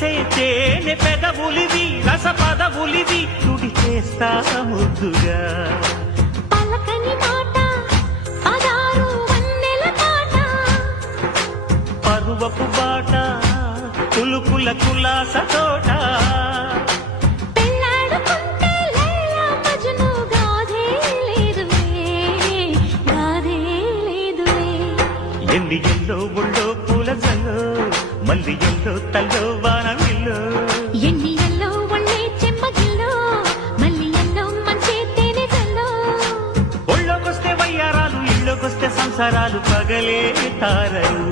మెరిసే తేనె పెదవులివి రస పదవులివి తుడి చేస్తా ముద్దుగా పలకని మాట పదారు వన్నెల పాట పరువపు బాట కులుకుల కులాస తోట పెళ్ళాడుకుంటే లైలా మజ్ను గాథే లేదులే ఎన్ని ఎల్లో ఒళ్ళో పూల జల్లో మల్లి ఎల్లో తల్లో వానవిల్లో ఎన్ని ఎల్లో ఒళ్ళే చెమ్మగిల్లో మల్లి ఎల్లో మంచి తేనె జల్లో ఒళ్ళోకొస్తే వయ్యారాలు ఇళ్ళోకొస్తే సంసారాలు పగలే తారలు